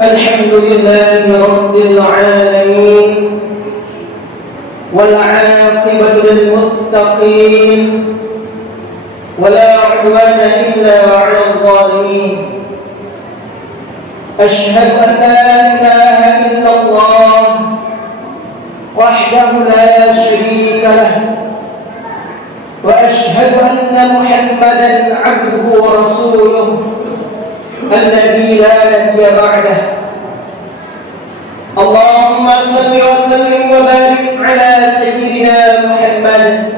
الحمد لله رب العالمين والعاقبة للمتقين ولا عدوان إلا على الظالمين أشهد أن لا إله إلا الله وحده لا شريك له وأشهد أن محمدا عبده ورسوله الذي لا نبي بعده اللهم صل وسلم وبارك على سيدنا محمد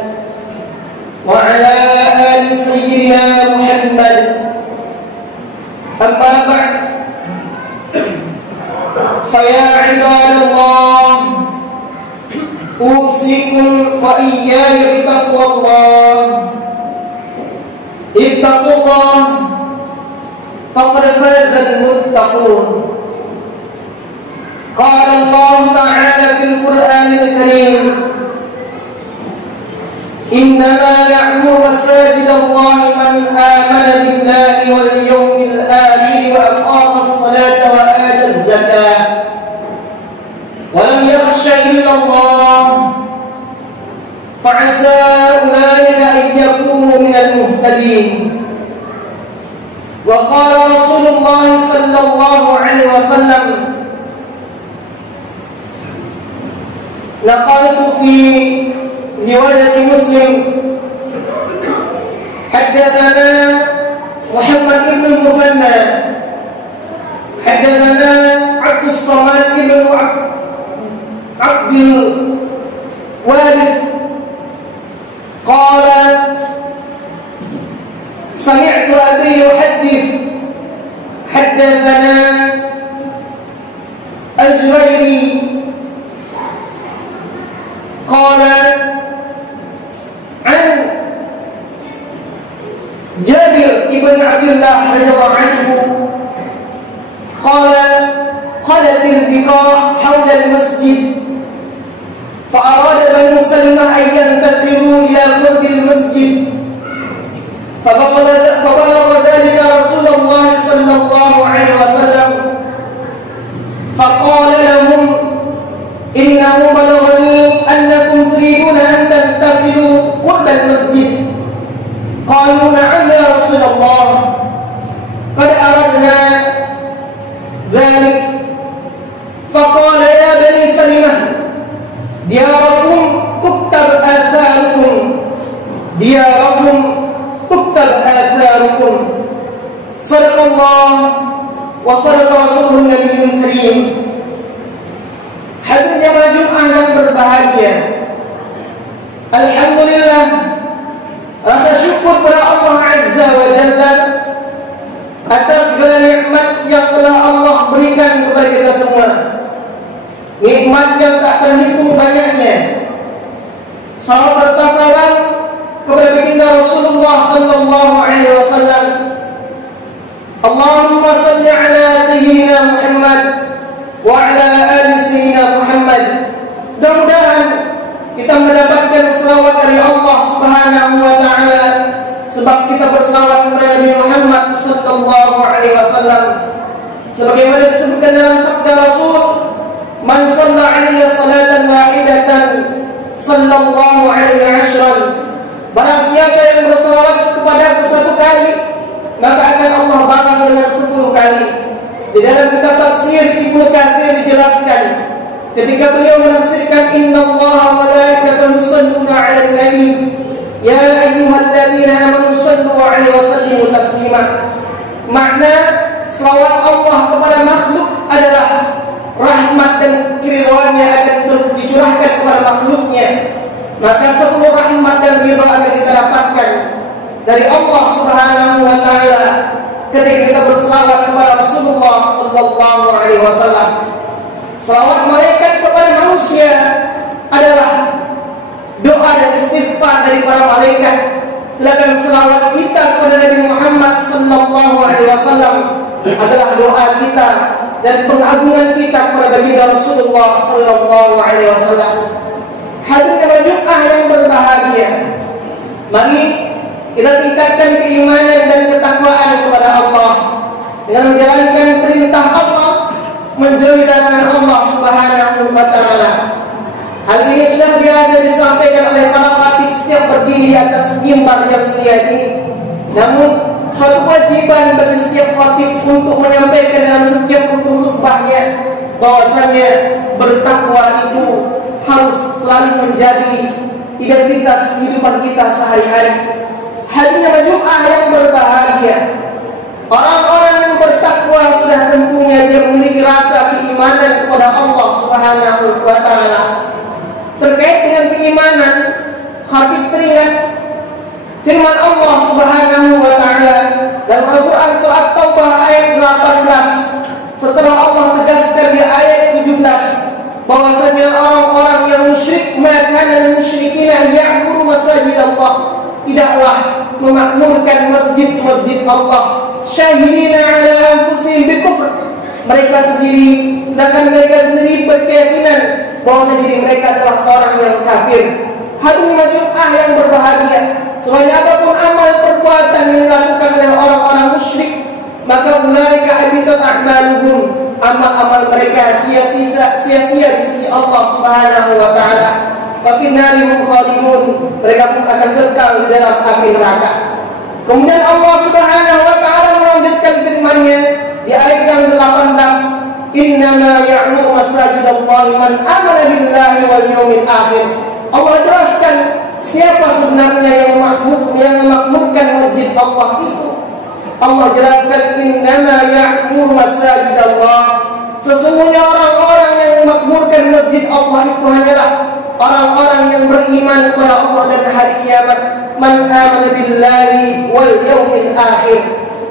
وعلى آل سيدنا محمد أما بعد فيا عباد الله أوصيكم وإياي بتقوى الله اتقوا الله فقد فاز المتقون قال الله تعالى في القرآن الكريم إنما يعمر مساجد الله من آمن بالله واليوم الآخر وأقام الصلاة وآتى الزكاة ولم يخش إلا الله فعسى أولئك أن يكونوا من المهتدين وقال رسول الله صلى الله عليه وسلم نقلت في رواية مسلم حدثنا محمد بن المثنى حدثنا عبد الصمد بن عبد الوارث قال سمعت أبي يحدث حدثنا الجريري قال عن جابر بن عبد الله رضي الله عنه قال خلت البقاع حول المسجد فأراد بنو سلمة أن ينتقلوا إلى قرب المسجد فبلغ ذلك رسول الله صلى الله عليه وسلم فقال لهم إنه بلغني أنكم تريدون أن تنتقلوا قرب المسجد قالوا نعم يا رسول الله قد أردنا ذلك فقال يا بني سلمة دياركم تكتب آثاركم دياركم تكتب آثاركم صدق الله وصدق رسوله النبي الكريم. Hadirin jamaah Jumat yang berbahagia, alhamdulillah, rasa syukur kepada Allah Azza wa Jalla atas segala nikmat yang telah Allah berikan kepada kita semua. Nikmat yang tak terhitung banyaknya. Salam bertasalam kepada baginda Rasulullah sallallahu alaihi wasallam. Allahumma salli ala sayyidina Muhammad wa ala ali sayyidina Muhammad. Mudah-mudahan kita mendapatkan selawat dari Allah Subhanahu wa taala sebab kita berselawat kepada Nabi Muhammad sallallahu alaihi wasallam. Sebagaimana disebutkan dalam sabda Rasul, "Man shalla 'alayya salatan wahidatan sallallahu alaihi ashran." Barang siapa yang berselawat kepada satu kali, maka akan Allah balas dengan 10 kali. Di dalam kitab tafsir Ibnu Katsir dijelaskan ketika beliau menafsirkan innallaha wa malaikatahu yusholluna 'alan nabi ya ayyuhalladzina amanu shallu 'alaihi wa sallimu taslima. Makna selawat Allah kepada makhluk adalah rahmat dan keridhaannya akan dicurahkan kepada makhluknya. Maka 10 rahmat dan ridha akan kita dapatkan dari Allah Subhanahu wa taala ketika kita berselawat kepada Rasulullah sallallahu alaihi wasallam. Selawat malaikat kepada manusia adalah doa dan istighfar dari para malaikat. Sedangkan selawat kita kepada Nabi Muhammad sallallahu alaihi wasallam adalah doa kita dan pengagungan kita kepada baginda Rasulullah sallallahu alaihi wasallam. Hadirin Jumat yang berbahagia, mari kita tingkatkan keimanan dan ketakwaan kepada Allah dengan menjalankan perintah Allah bahwasanya bertakwa itu harus selalu menjadi identitas kehidupan kita sehari-hari. Hadirin Jumat yang berbahagia, orang-orang yang bertakwa sudah tentunya dia memiliki rasa keimanan kepada Allah Subhanahu wa taala. Terkait dengan keimanan, Habib teringat firman Allah Subhanahu wa taala dalam Al-Qur'an surat Taubah ayat 18, setelah Allah tegaskan di ayat 17 bahwasanya orang-orang yang musyrik, maka al-musyrikina ya'muru masajid Allah, tidaklah memakmurkan masjid-masjid Allah, syahidina ala anfusihim bikufr, mereka sendiri, sedangkan mereka sendiri berkeyakinan bahwa diri mereka adalah orang yang kafir. Hadirin Jumat yang berbahagia, sebanyak apapun amal perbuatan yang dilakukan oleh orang-orang musyrik, maka ulaika habitat a'maluhum, amal-amal mereka sia-sia di sisi Allah Subhanahu wa taala. Wa fin narihum khalidun, mereka pun akan kekal di dalam api neraka. Kemudian Allah Subhanahu wa taala melanjutkan firman-Nya di ayat yang 18, innama ya'muru masajidallahi man amana billahi wal yawmil akhir. Allah jelaskan siapa sebenarnya yang memakmurkan masjid Allah itu. Allah jelaskan innama ya'muru masajidallah, sesungguhnya orang-orang yang memakmurkan masjid Allah itu hanyalah orang-orang yang beriman kepada Allah dan hari kiamat, man amana billahi wal yawmil akhir.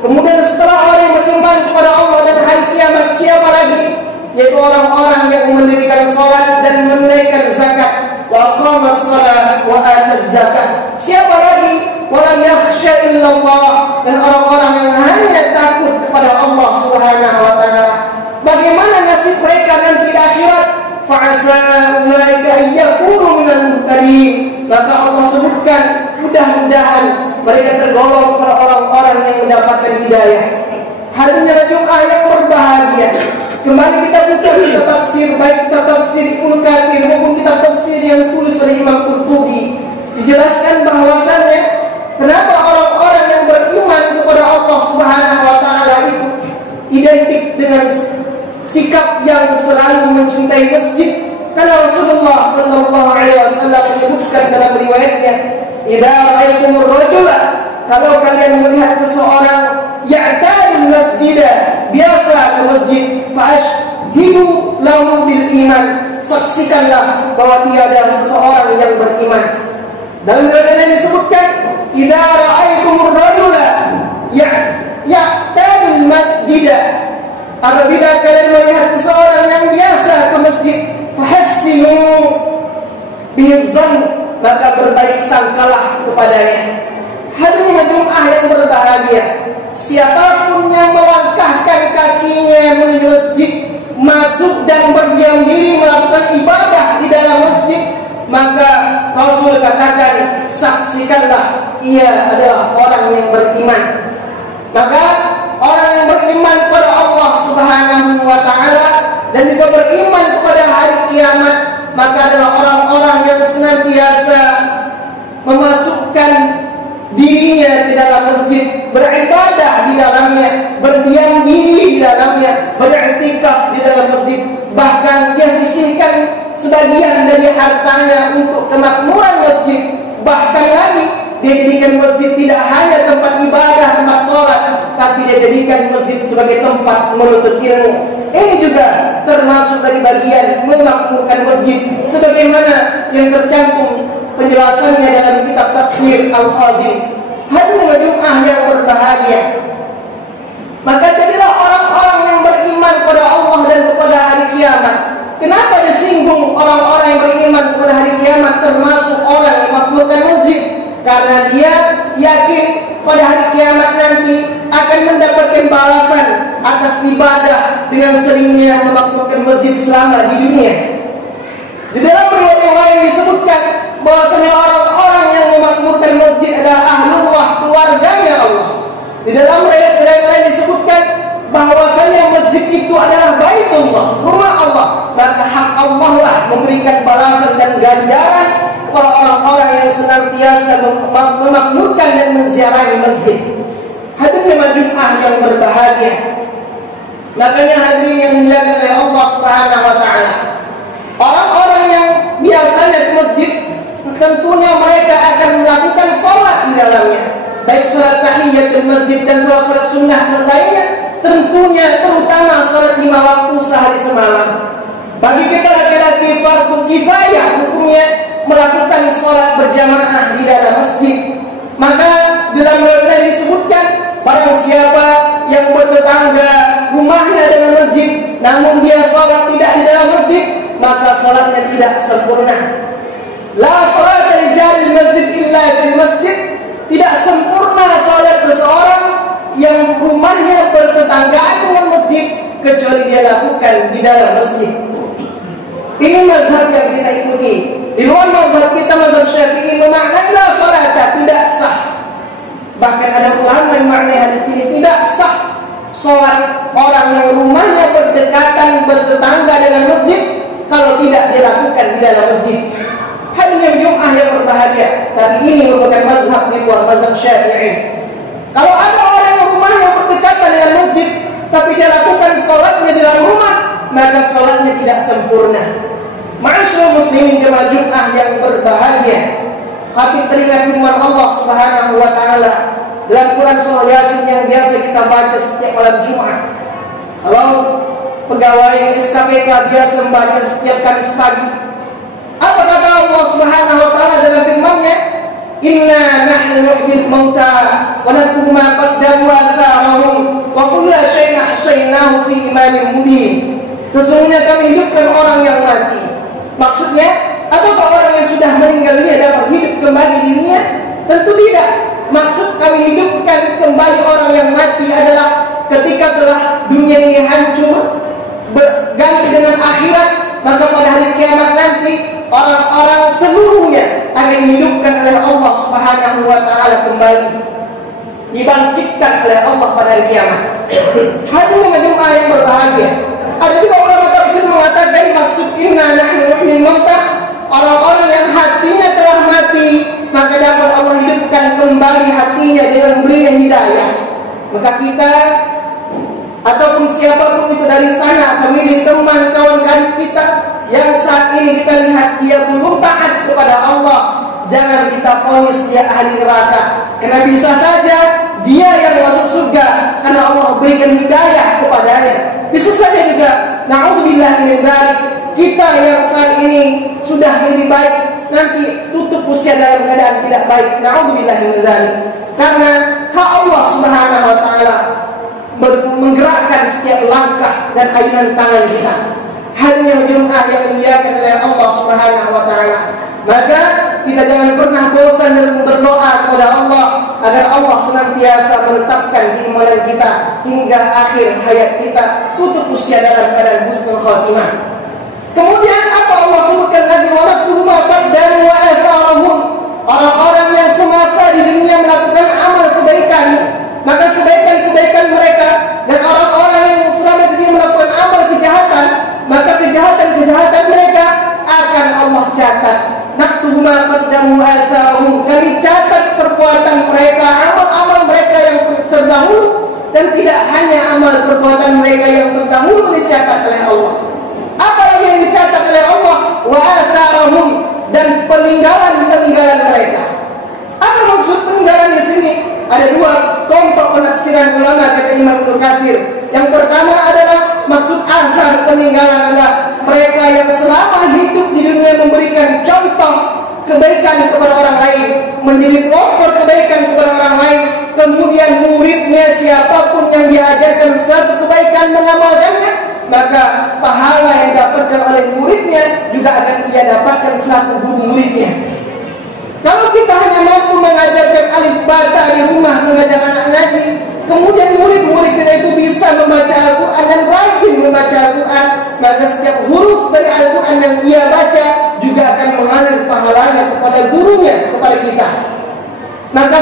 Kemudian setelah orang yang beriman kepada Allah dan hari kiamat, siapa lagi? Yaitu orang-orang yang mendirikan salat dan menunaikan zakat, wa aqamas shalah wa ataz zakat. Siapa lagi? Wa lam yakhsha illallah, dan orang-orang yang hanya takut kepada Allah Subhanahu wa taala. Bagaimana nasib mereka nanti di akhirat? Fa'asa ulaika yakunu minal muhtadin, maka Allah sebutkan mudah-mudahan mereka tergolong kepada orang-orang yang mendapatkan hidayah. Hadirin Jumat yang berbahagia, kembali kita buka kitab tafsir, baik kitab tafsir Ibnu Katsir maupun kitab tafsir yang ditulis oleh Imam Qurtubi. Dijelaskan bahwasannya kenapa orang-orang yang beriman kepada Allah Subhanahu wa taala itu identik dengan sikap yang selalu mencintai masjid. Karena Rasulullah sallallahu alaihi wasallam menyebutkan dalam riwayatnya, "Idza ra'aitumur rajula", kalau kalian melihat seseorang ya'tadil masjidah, biasa ke masjid, fa'ashhidu lahu bil iman, saksikanlah bahwa dia adalah seseorang yang beriman. Dalam riwayat ini disebutkan, "Idza ra'aitumur rajula ya'tadil masjidah", apabila kalian melihat seseorang yang biasa ke masjid, fahassinu bihizzan, maka berbaik sangkalah kepadanya. Hadirin Jumat yang berbahagia, siapapun yang melangkahkan kakinya menuju masjid, masuk dan berdiam diri melakukan ibadah di dalam masjid, maka Rasul katakan, saksikanlah ia adalah orang yang beriman. Maka orang yang beriman kepada Allah Subhanahu wa taala dan juga beriman kepada hari kiamat, maka adalah orang-orang yang senantiasa memasukkan dirinya di dalam masjid, beribadah di dalamnya, berdiam diri di dalamnya, beriktikaf di dalam masjid. Bahkan dia sisihkan sebagian dari hartanya untuk kemakmuran masjid. Bahkan lagi dia jadikan masjid tidak hanya tempat ibadah, tempat sholat, tapi dia jadikan masjid sebagai tempat menuntut ilmu. Ini juga termasuk dari bagian memakmurkan masjid, sebagaimana yang tercantum penjelasannya dalam kitab tafsir Al-Khazin. Hadirin Jumat yang berbahagia, maka jadilah orang-orang yang beriman kepada Allah dan kepada hari kiamat. Kenapa disinggung orang-orang yang beriman kepada hari kiamat termasuk orang yang memakmurkan masjid? Karena dia yakin pada hari kiamat nanti akan mendapatkan balasan atas ibadah dengan seringnya memakmurkan masjid selama di dunia. Di dalam riwayat yang lain disebutkan bahwasanya orang-orang yang memakmurkan masjid adalah ahlullah, keluarganya Allah. Di dalam riwayat yang lain disebutkan bahwasanya masjid itu adalah baitullah, rumah Allah. Maka hak Allah lah memberikan balasan dan ganjaran kepada orang-orang yang senantiasa memakmurkan dan menziarahi masjid. Hadirin Jumat yang berbahagia, Makanya hadirin yang dimuliakan oleh Allah Subhanahu wa taala, orang-orang yang biasanya di masjid tentunya mereka akan melakukan sholat di dalamnya, baik sholat tahiyatul masjid dan sholat sunnah dan lainnya, tentunya terutama sholat 5 waktu sehari semalam. Bagi kita laki-laki fardu kifayah hukumnya melakukan sholat berjamaah di dalam masjid. Maka dalam ayat disebutkan, barang siapa yang bertetangga rumahnya dengan masjid, namun dia sholat tidak di dalam masjid, maka sholatnya tidak sempurna. La salata li jaril masjid illa fil masjid. Tidak sempurna sholat seseorang yang rumahnya bertetanggaan dengan masjid kecuali dia lakukan di dalam masjid. Ini mazhab yang kita ikuti. Di luar mazhab kita, mazhab Syafi'i, memaknai la salata, tidak sah. Bahkan ada ulama yang memaknai hadis ini tidak sah sholat orang yang rumahnya berdekatan, bertetangga dengan masjid kalau tidak dilakukan di dalam masjid. Hanya Jum'ah yang berbahagia, tapi ini merupakan mazhab di luar mazhab Syafi'i. Kalau ada orang yang rumahnya berdekatan dengan masjid tapi dia lakukan sholatnya di dalam rumah, maka sholatnya tidak sempurna. Ma'asyiral muslimin jemaah Jum'ah yang berbahagia, khatib teringat firman Allah Subhanahu wa taala dalam Quran surah Yasin yang biasa kita baca setiap malam Jumat. Kalau pegawai SKPK biasa membaca setiap Kamis pagi, apa kata Allah Subhanahu wa taala dalam firman-Nya? Inna nahnu nuhyil mauta wa naktubu ma qaddamu wa atharahum wa kulla shay'in ahsaynahu fi imamin mubin. Sesungguhnya kami hidupkan orang yang mati. Maksudnya, apakah orang yang sudah meninggal dia dapat hidup kembali di dunia? Tentu tidak. Maksud kami hidupkan kembali orang yang mati adalah ketika telah dunia ini hancur berganti dengan akhirat, maka pada hari kiamat nanti orang-orang seluruhnya akan dihidupkan oleh Allah Subhanahu wa taala kembali, dibangkitkan oleh Allah pada hari kiamat. Hadirin jemaah yang berbahagia, ada juga ulama tafsir mengatakan maksud inna nahnu nuhyil mauta, orang-orang yang hatinya telah mati maka dapat Allah hidupkan kembali hatinya dengan memberinya hidayah. Maka kita ataupun siapapun itu dari sana, famili, teman, kawan karib kita yang saat ini kita lihat dia belum taat kepada Allah, jangan kita vonis dia ahli neraka. Karena bisa saja dia yang masuk surga karena Allah berikan hidayah kepadanya. Bisa saja juga na'udzubillah min dzalik, kita yang saat ini sudah lebih baik nanti tutup usia dalam keadaan tidak baik. Na'udzubillah min dzalik. Karena hak Allah Subhanahu wa taala menggerakkan setiap langkah dan ayunan tangan kita. Hadirin jemaah yang dimuliakan oleh Allah Subhanahu wa taala, maka kita jangan pernah bosan dalam berdoa kepada Allah agar Allah senantiasa menetapkan keimanan kita hingga akhir hayat kita, tutup usia dalam keadaan husnul khatimah. Kemudian apa Allah sebutkan lagi? Walaqad ma qaddamu wa atharahum, orang-orang yang semasa di dunia melakukan amal kebaikan, maka kebaikan-kebaikan mereka, dan orang-orang yang selama dia melakukan amal kejahatan, maka kejahatan-kejahatan mereka akan Allah catat. Naktubu ma qaddamu atharahum, kami catat perbuatan mereka, amal-amal mereka yang terdahulu, dan tidak hanya amal perbuatan mereka yang terdahulu dicatat oleh Allah. Apa yang dicatat oleh Allah? Wa atharahum, dan peninggalan-peninggalan mereka. Apa maksud peninggalan di sini? Ada dua kelompok penafsiran ulama kata Imam Ibnu Katsir. Yang pertama adalah maksud athar peninggalan adalah mereka yang selama hidup di dunia memberikan contoh kebaikan kepada orang lain, menjadi pelopor kebaikan kepada orang lain. Kemudian muridnya siapapun yang diajarkan suatu kebaikan mengamalkannya, maka pahala yang dapatkan oleh muridnya juga akan ia dapatkan selaku guru muridnya. Kalau kita hanya mampu mengajarkan alif bata di rumah, mengajar anak ngaji, kemudian murid-murid kita itu bisa membaca Al-Quran dan rajin membaca Al-Quran, maka setiap huruf dari Al-Quran yang ia baca juga akan mengalir pahalanya kepada gurunya, kepada kita. Maka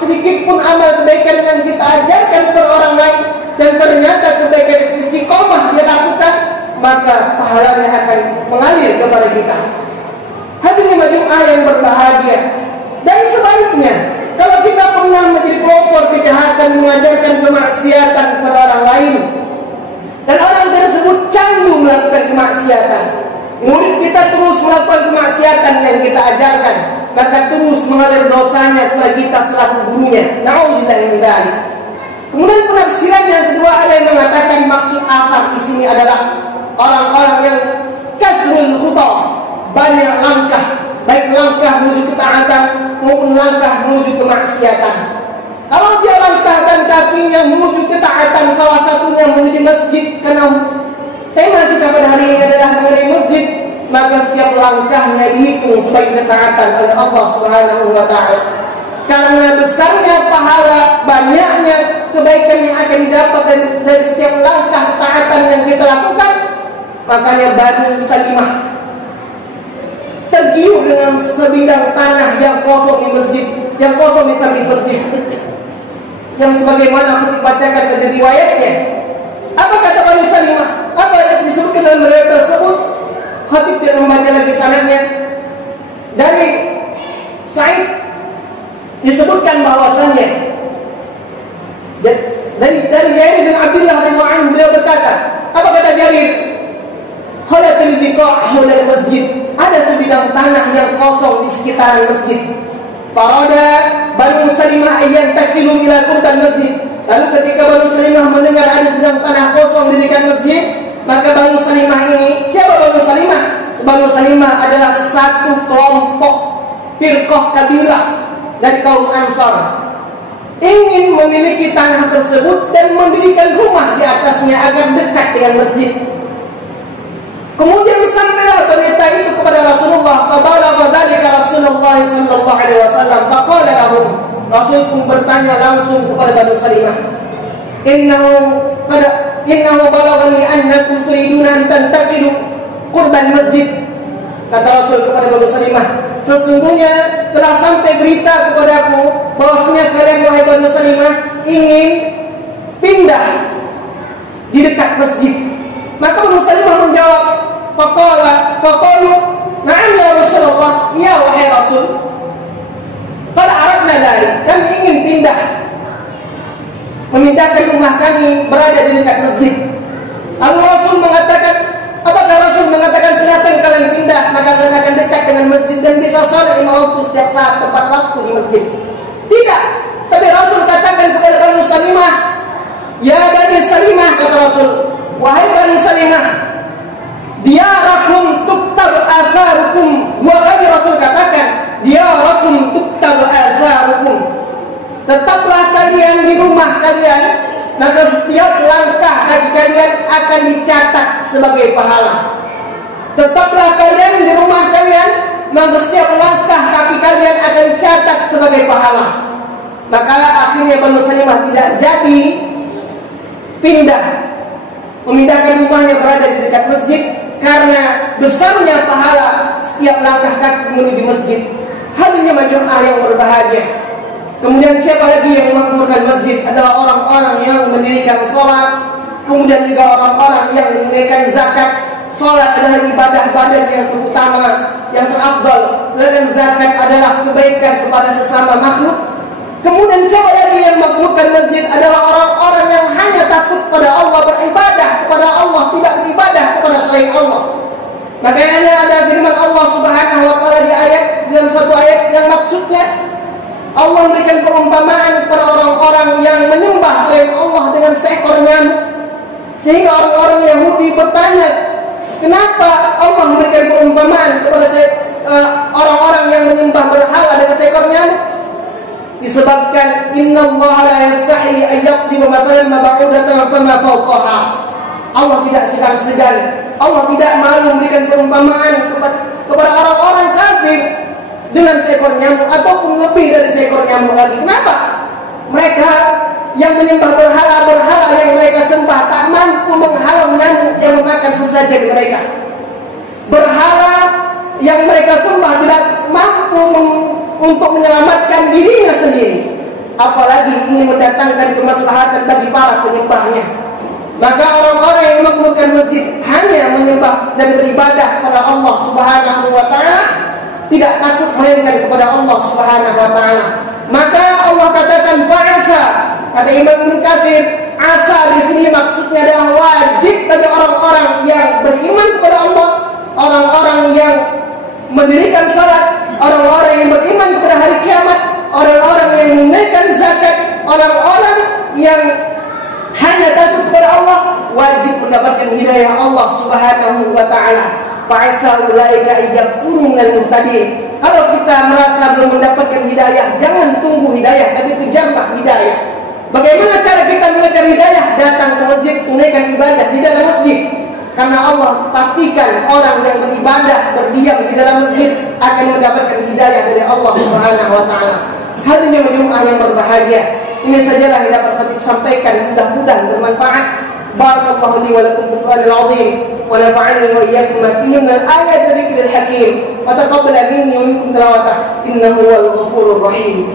sedikit pun amal kebaikan yang kita ajarkan kepada orang lain dan ternyata kebaikan itu istiqomah dia lakukan, maka pahalanya akan mengalir kepada kita. Hadirin jemaah yang berbahagia. Dan sebaliknya, kalau kita pernah menjadi pelopor kejahatan, mengajarkan kemaksiatan kepada orang lain, kemaksiatan yang kita ajarkan, maka terus mengalir dosanya kepada kita selaku gurunya. Na'udzubillah min dzalik. Kemudian penafsiran yang kedua ada yang mengatakan maksud athar di sini adalah orang-orang yang kathrul khuta, banyak langkah, baik langkah menuju ketaatan maupun langkah menuju kemaksiatan. Kalau dia langkahkan kakinya menuju ketaatan, salah satunya menuju masjid, karena tema kita pada hari ini adalah mengenai masjid, maka setiap langkahnya dihitung sebagai ketaatan oleh Allah Subhanahu wa taala. Karena besarnya pahala, banyaknya kebaikan yang akan didapat dari setiap langkah ketaatan yang kita lakukan, makanya Banu Salimah tergiur dengan sebidang tanah yang kosong di masjid, yang kosong di samping masjid, yang sebagaimana kita bacakan dari riwayatnya. Apa kata Banu Salimah? Apa yang disebutkan dalam riwayat tersebut? Khatib tidak membaca lagi sanadnya. Dari Sa'id disebutkan bahwasannya dari Jarir bin Abdullah radhiyallahu anhu, beliau berkata, apa kata Jarir? Khalatil biqa' haulal masjid. Ada sebidang tanah yang kosong di sekitaran masjid. Farada Banu Salimah ayyan takilu ila qurban masjid. Lalu ketika Banu Salimah mendengar ada sebidang tanah kosong di dekat masjid, maka Banu Salimah ini, siapa Banu Salimah? Banu Salimah adalah satu kelompok firqah kabilah dari kaum Ansar, ingin memiliki tanah tersebut dan mendirikan rumah di atasnya agar dekat dengan masjid. Kemudian sampailah berita itu kepada Rasulullah. Fabalagha dzalika Rasulullah sallallahu alaihi wasallam. Faqala lahum, Rasul pun bertanya langsung kepada Banu Salimah, Innahu balaghani annakum turiduna an tantaqilu qurban masjid. Kata Rasul kepada Banu Salimah, sesungguhnya telah sampai berita kepadaku bahwasanya kalian wahai Banu Salimah ingin pindah di dekat masjid. Maka Banu Salimah menjawab, faqalu na'am ya Rasulullah, iya wahai Rasul, pada aradna dzalik, kami ingin pindah, memindahkan rumah kami berada di dekat masjid. Lalu Rasul mengatakan, apakah Rasul mengatakan silakan kalian pindah, maka kalian akan dekat dengan masjid dan bisa sholat lima waktu setiap saat tepat waktu di masjid? Tidak. Tapi Rasul katakan kepada Banu Salimah, ya Bani Salimah, kata Rasul, wahai Bani Salimah, diyarakum tuktab atharukum. Dua kali Rasul katakan, diyarakum tuktab atharukum. Tetaplah kalian di rumah kalian, maka setiap langkah kaki kalian akan dicatat sebagai pahala. Tetaplah kalian di rumah kalian, maka setiap langkah kaki kalian akan dicatat sebagai pahala. Maka akhirnya Banu Salimah tidak jadi pindah, memindahkan rumahnya berada di dekat masjid, karena besarnya pahala setiap langkah kaki menuju masjid. Hadirin jemaah yang berbahagia, kemudian siapa lagi yang memakmurkan masjid adalah orang-orang yang mendirikan sholat, kemudian juga orang-orang yang menunaikan zakat. Sholat adalah ibadah badan yang terutama, yang terafdal, dan zakat adalah kebaikan kepada sesama makhluk. Kemudian siapa lagi yang memakmurkan masjid adalah orang-orang yang hanya takut pada Allah, beribadah kepada Allah, tidak beribadah kepada selain Allah. Makanya ada firman Allah Subhanahu wa taala di ayat, dalam satu ayat yang maksudnya Allah memberikan perumpamaan kepada orang-orang yang menyembah selain Allah dengan seekor nyamuk, sehingga orang-orang Yahudi bertanya, kenapa Allah memberikan perumpamaan kepada orang-orang yang menyembah berhala dengan seekor nyamuk? Disebabkan innallaha la yastahi an yadriba mathalan ma ba'udatan fama fawqaha. Allah tidak segan-segan, Allah tidak malu memberikan perumpamaan kepada orang-orang kafir dengan seekor nyamuk ataupun lebih dari seekor nyamuk lagi. Kenapa? Mereka yang menyembah berhala yang mereka sembah tak mampu menghalau nyamuk yang memakan sesajen mereka. Berhala yang mereka sembah tidak mampu untuk menyelamatkan dirinya sendiri, apalagi ingin mendatangkan kemaslahatan bagi para penyembahnya. Maka orang-orang yang memakmurkan masjid hanya menyembah dan beribadah kepada Allah Subhanahu wa taala, tidak takut melainkan kepada Allah Subhanahu wa taala. Maka Allah katakan fa'asa, kata Imam Ibnu Katsir, asa di sini maksudnya adalah wajib bagi orang-orang yang beriman kepada Allah, orang-orang yang mendirikan salat, orang-orang yang beriman kepada hari kiamat, orang-orang yang menunaikan zakat, orang-orang yang hanya takut kepada Allah, wajib mendapatkan hidayah Allah Subhanahu wa taala. Fa'asa ulaika ayyakunu minal muhtadin. Kalau kita merasa belum mendapatkan hidayah, jangan tunggu hidayah, tapi kejarlah hidayah. Bagaimana cara kita mengejar hidayah? Datang ke masjid, tunaikan ibadah di dalam masjid. Karena Allah pastikan orang yang beribadah, berdiam di dalam masjid akan mendapatkan hidayah dari Allah Subhanahu wa taala. Hadirin jemaah yang berbahagia, ini sajalah yang dapat Khatib sampaikan, mudah-mudahan bermanfaat. Barakallahu li wa lakum fil Qur'anil 'azim wa nafa'ani wa iyyakum ma fihi min al-ayati wa dzikril hakim wa taqabbal minni wa minkum tilawatah innahu huwal ghafurur rahim.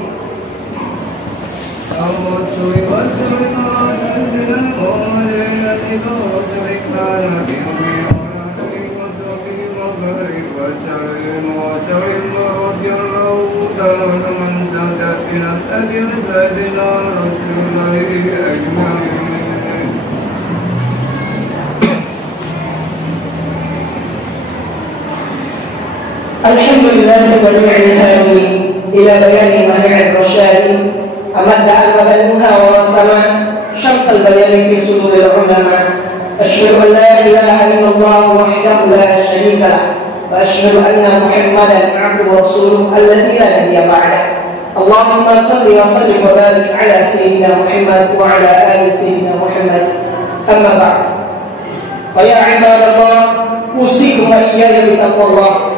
Alhamdulillah bani'il hadi ila bayani mani'ir rasyadi amadda al-banuha wa rasama syamsal bayani fi suduril ulama. Asyhadu an la ilaha illallah wahdahu la syarika lah wa asyhadu anna Muhammadan 'abduhu wa rasuluhu alladzi la nabiyya ba'dah. Allahumma salli wa sallim wa barik ala sayyidina Muhammad wa ala ali sayyidina Muhammad. Amma ba'd. Fa ya ibadallah, usikum wa iyaya bi taqwallah.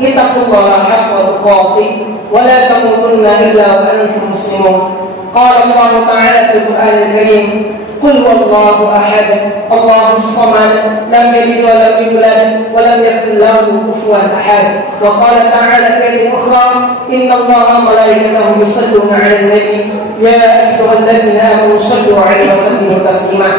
Ittaqullaha haqqa tuqatih wa la tamutunna illa wa antum muslimun. Qala Allah Ta'ala fil Qur'anil Karim, qul huwallahu ahad, Allahus samad, lam yalid wa lam yulad wa lam yakul lahu kufuwan ahad. Wa qala ta'ala fi ayatin ukhra, innallaha wa malaikatahu yusalluna 'alan nabi, ya ayyuhalladzina amanu sallu 'alaihi wa sallimu taslima.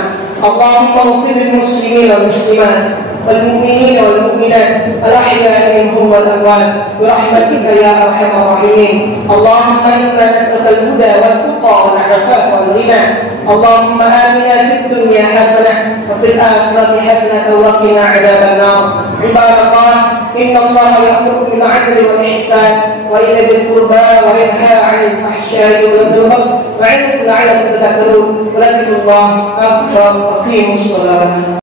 Allahumma ighfir lil muslimina wal muslimat والمؤمنين والمؤمنات الأحياء منهم والأموات برحمتك يا أرحم الراحمين. اللهم إنا نسألك الهدى والتقى والعفاف والغنى. اللهم آمنا في الدنيا حسنة وفي الآخرة حسنة وقنا عذاب النار. عباد الله، إن الله يأمركم بالعدل والإحسان وإيتاء ذي القربى وينهى عن الفحشاء والمنكر ويعظكم لعلكم تذكرون. ولذكر الله أكبر. أقيموا الصلاة.